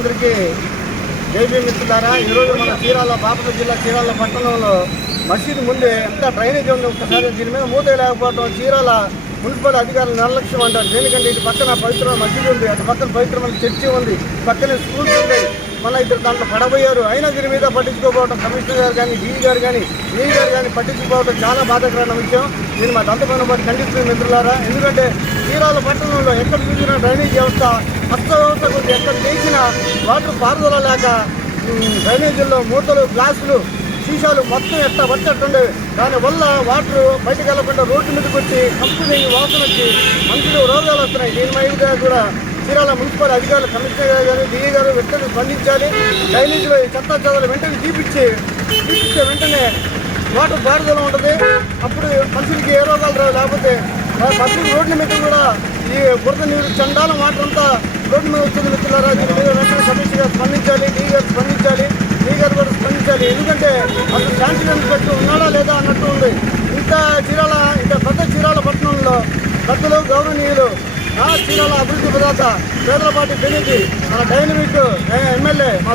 మిత్రులందరికీ జైబీ మిత్రులారా, ఈరోజు మన చీరాల బాపట్ల జిల్లా చీరాల పట్టణంలో మసీదు ముందే ఎంత డ్రైనేజ్ ఉంది. ఒక్కసారి దీని మీద మూత లేకపోవడం చీరాల మున్సిపల్ అధికారులు నిర్లక్ష్యం అంటారు. దేనికంటే ఇటు పక్కన పవిత్రమైన మసీదు ఉంది, అటు పక్కన పవిత్రమైన చర్చి ఉంది, పక్కనే స్కూల్స్ ఉన్నాయి. మన ఇద్దరు దాంట్లో పడబోయారు. అయినా దీని మీద పట్టించుకోకపోవడం కమిషనర్ గారు కానీ డిఈ గారు కానీ ఈ గారు కానీ పట్టించుకోవడం చాలా బాధాకరమైన విషయం. నేను మా దంతపైన పాటు ఖండిస్తున్న మిత్రులారా. ఎందుకంటే చీరాల పట్టణంలో ఎక్కడ చూసిన డ్రైనేజ్ వ్యవస్థ వ్యవస్థ కొద్ది ఎక్కడ చేసిన వాటర్ పారుదల లేక డ్రైనేజీల్లో మూతలు, గ్లాసులు, సీసాలు మొత్తం ఎట్లా పట్టేట్టుండేవి. దానివల్ల వాటర్ బయటకు వెళ్ళకుండా రోడ్డు మీదకి వచ్చి కంపెనీ వాసన వచ్చి మనుషులు రోగాలు వస్తున్నాయి. దీని మీద కూడా చీరాల మున్సిపల్ అధికారులు, కమిషనర్ గారు, డిఈ గారు వెంటనే స్పందించాలి. డ్రైనేజీలో చెత్త చెదలు వెంటనే తీపిచ్చే వెంటనే వాటర్ పారుదల ఉంటుంది. అప్పుడు మనుషులకి ఏ రోగాలు రావు. లేకపోతే పబ్లిక్ రోడ్ల మీద కూడా ఈ బురద నీరు చండాలం వాటర్ అంతా రోడ్డు మీద వస్తుంది. మిత్రులారా, దీని మీద వెంటనే కమిషనర్ గారు స్పందించాలి, డిఈ గారు స్పందించాలి, డిఈ గారు కూడా స్పందించాలి. ఎందుకంటే అసలు శాంతిని పెట్టి ఉన్నాడా లేదా అన్నట్టు ఉంది. ఇంత పెద్ద చీరాల పట్టణంలో పెద్దలు, గౌరవనీయులు, చీరాల అభివృద్ధి ప్రదాత పేదలపాటి పెనిది మన డైనమిక్ ఎమ్మెల్యే మా